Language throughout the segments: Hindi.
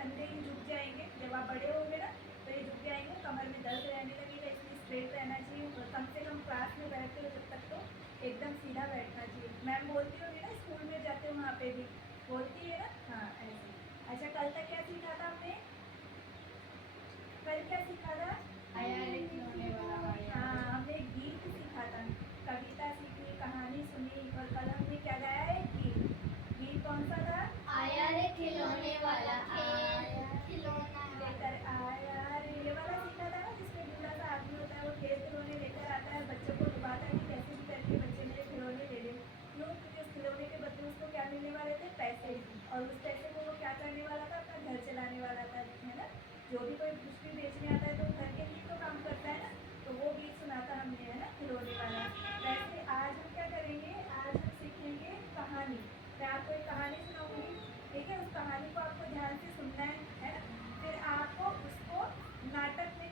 कंधे ही झुक जाएंगे। जब आप बड़े होंगे ना तो ये झुक जाएंगे, कमर में दर्द रहने लगेगा, इसलिए स्ट्रेट रहना चाहिए। और कम से कम क्लास में बैठते हो जब तक तो एकदम सीधा बैठना चाहिए। मैम बोलती होगी ना, स्कूल में जाते हो वहाँ पे भी बोलती है ना, हाँ ऐसे। अच्छा, कल तक क्या सीखा था हमने? कल क्या सीखा था? हाँ, हमने गीत सीखा था, कविता सीखी, कहानी सुनी, और कल हमने क्या गाया है? गीत कौन सा था? आया रे खिलौने वाला, खिलौना लेकर आया रे, ये वाला सीखा था ना, जिसमें बूढ़ा सा आदमी होता है, वो खेल खिलौने लेकर आता है, बच्चों को डुबाता है कि कैसे भी करके बच्चे मेरे खिलौने ले ले। क्यों? क्योंकि उस खिलौने के बदले उसको क्या मिलने वाले थे? पैसे। और उस पैसे को वो क्या करने वाला था? अपना घर चलाने वाला था, है ना। जो भी कोई कुछ भी बेचने आता है तो घर के लिए तो काम करता है ना, तो वो गीत सुना था हमने, है ना, खिलौने वाला। वैसे आज हम क्या करेंगे? आज हम सीखेंगे कहानी। मैं आपको एक कहानी सुनाऊंगी, ठीक है? उस कहानी को आपको ध्यान से सुनना है ना। फिर आपको उसको नाटक में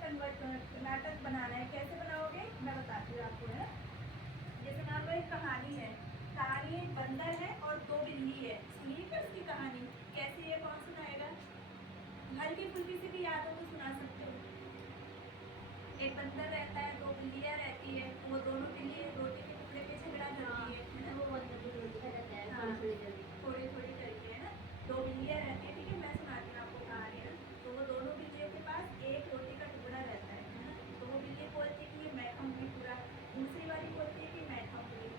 नाटक बनाना है। कैसे बनाओगे मैं बताती हूँ आपको, है ना। जैसे मान लो एक कहानी है, कहानी एक बंदर है और दो बिल्ली है। सुनिए क्या उसकी कहानी कैसी है, कौन सुनाएगा? हल्की फुल्की से भी याद हो तो सुना सकते हो। एक बंदर रहता है, दो बिल्लियाँ रहती है, वो दोनों बिल्ली रोटी के टुकड़े पे झगड़ा करती है ना। वो बंदर को रोटी खा जाता है, हाँ, थोड़ी थोड़ी थोड़ी थोड़ी करके, है ना। दो बिल्लियाँ रहती है, ठीक है, मैं सुनाती हूँ आपको कहानी, है ना। तो वो दोनों बिल्लियों के पास एक रोटी का टुकड़ा रहता है ना। तो वो बिल्ली बोलती है कि ये मैं खाऊंगी पूरा, दूसरी वाली बोलती है कि मैं खाऊंगी,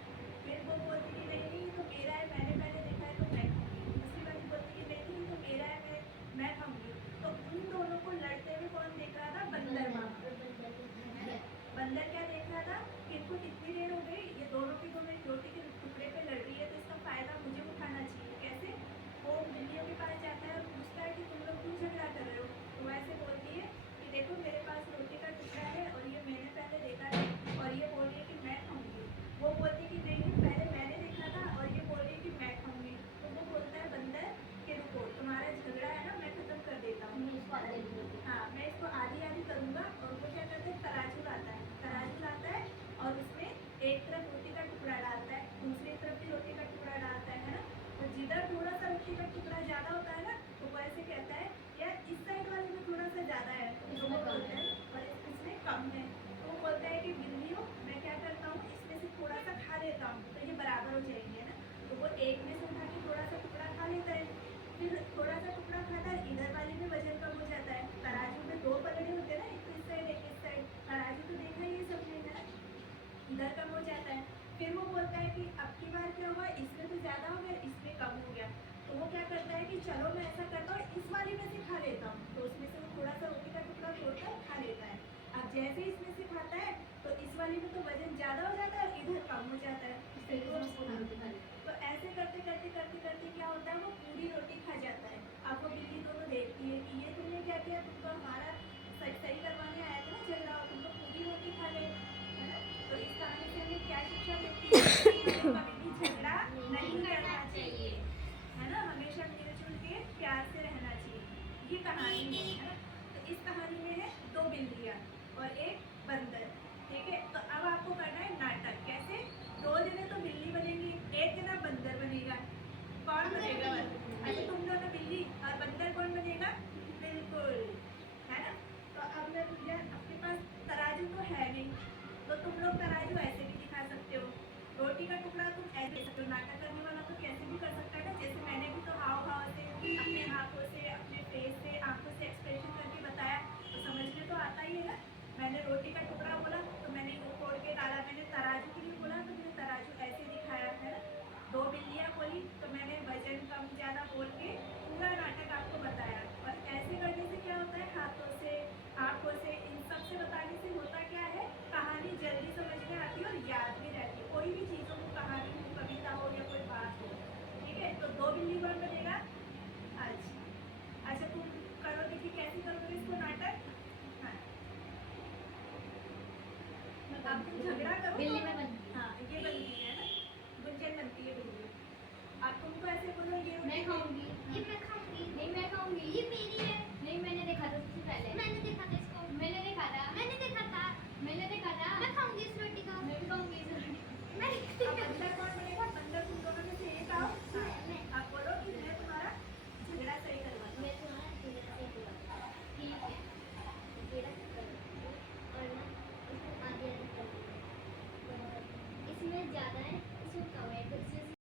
फिर वो बोलती है कि नहीं नहीं ये तो मेरा है, मैंने पहले देखा है तो मैं खाऊंगी, दूसरी वाली बोलती है कि नहीं नहीं तो मेरा है, मैं खाऊंगी। तो उन दोनों को लड़ते हुए कौन देख रहा था? बंदर मामा। बंदर क्या देख रहा था कि इनको कितनी देर हो गई, ये दोनों की दोनों एक रोटी के टुकड़े पे लड़ रही है, तो इसका फायदा मुझे उठाना चाहिए। कैसे? वो बिल्लियों के पास जाता है और पूछता है कि तुम लोग क्यों झगड़ा कर रहे हो। तो वो ऐसे बोलती है कि देखो मेरे पास रोटी का टुकड़ा है और ये मैंने पहले देखा है, और ये बोल रही है कि मैं खाऊंगी। वो बोलती है कि नहीं नहीं पहले मैंने देखा था, और ये बोल रही है कि मैं खाऊंगी। तो वो बोलता है बंदर कि रुको, तुम्हारा झगड़ा है ना, मैं खत्म कर देता हूँ। हाँ, मैं इसको आधी आधी करूंगा। और वो क्या करते हैं? तराजू लाता है, तराजू लाता है और उसमें एक तरफ रोटी का टुकड़ा डालता है, दूसरी तरफ भी रोटी का टुकड़ा डालता है ना। तो जिधर थोड़ा सा रोटी का टुकड़ा ज्यादा होता है ना, तो वो ऐसे कहता है यार इस साइड वाले में थोड़ा सा ज्यादा है, तो वो बोलते हैं और इसमें कम है। तो वो बोलता है कि बिल्लियों मैं क्या करता हूँ, इसमें से थोड़ा सा खा लेता हूँ, तो ये बराबर हो जाएंगे, है ना। तो वो एक में से उठा के थोड़ा सा टुकड़ा खा लेता है, फिर थोड़ा सा टुकड़ा खाता है, इधर वाले में वजन कम हो जाता है। तराजू में दो पलड़े होते हैं ना, एक इस साइड एक इस साइड, तराजू तो देखा ही है सबने, है ना, इधर कम हो जाता है। फिर वो बोलता है कि अब की बार क्या हुआ, इसमें तो ज्यादा हो गया, इसमें कम हो गया। तो वो क्या करता है कि चलो मैं ऐसा करता हूँ, इस वाली में से खा लेता हूँ। तो उसमें से वो थोड़ा सा रोटी का टुकड़ा तोड़ता है, खा लेता है। अब जैसे ही इसमें से खाता है तो इस वाली में तो वजन ज्यादा हो जाता है, इधर कम हो जाता है। तो ऐसे करते करते करते करते क्या होता है, वो पूरी रोटी खा जाता है। अब वो बिल्ली दोनों देखती है कि ये तुमने क्या किया, तुम तो हमारा सही करवाने आया था ना झगड़ा, और तुम तो पूरी रोटी खा गए, है ना। तो इस कहानी से हमें क्या शिक्षा मिलती है कि हमें कभी भी झगड़ा नहीं करना चाहिए, है ना। हमेशा मिलजुल के प्यार से रहना चाहिए। ये कहानी है ना। तो इस कहानी में है दो बिल्लियाँ और एक बंदर, ठीक है। तो अब आपको करना है नाटक। कैसे? दो जने तो बिल्ली बनेंगे, एक जना बंदर बनेगा। कौन बनेगा? अच्छा, तुम दोनों बिल्ली और बंदर कौन बनेगा? बिल्कुल, है ना। तो अब मैं यार आपके पास तराजू तो है नहीं, तो तुम लोग तराजू ऐसे भी दिखा सकते हो, रोटी का टुकड़ा तुम ऐसे दे सकते हो। नाटक करने वाला तो कैसे भी कर सकता है ना। जैसे मैंने भी तो हाव भाव से, अपने हाथों से, अपने फेस से, आंखों से एक्सप्रेशन करके बताया, तो समझ में तो आता ही है ना। मैंने रोटी का टुकड़ा बोला तो मैंने वो तोड़ के डाला, मैंने तराजू के लिए बोला तो मैंने तराजू ऐसे दिखाया, है ना। दो बिल्लियाँ बोली तो मैंने वजन कम ज़्यादा बोल के पूरा नाटक आपको बताया। और ऐसे करने से क्या होता है, हाथों से, आँखों से, इन सब से बताने से होता क्या है, कहानी जल्दी समझ में आती है और याद भी रहती है। कोई भी चीज़ हो, कहानी हो, कविता हो या कोई बात हो, ठीक है। तो दो बिल्ली कौन बनेगा? अच्छा अच्छा, तुम करो, देखिए कैसे करोगे इसको नाटक। हाँ, अब तुम झगड़ा करो, बिल्ली में बनती है। हाँ ये बनती है ना, गुंजन बनती है बिल्ली। अब तुमको ऐसे बोलो ये मैं खाऊंगी, ये मैं खाऊंगी, नहीं मैं खाऊंगी, ये मेरी है, नहीं मैंने देखा था सबसे पहले, मैंने देखा था इसको, मैंने देखा था, मैंने देखा था, मैंने देखा था, मैं खाऊंगी इस रोटी को, मैं भी खाऊंगी इस रोटी को। मैं। अब बंदर कौन बनेगा? बंदर तुम दोनों में से एक आओ, आप बोलो कि मैं तुम्हारा झगड़ा सही करवाता हूँ। ज़्यादा है, इसमें कम है, तो इसमें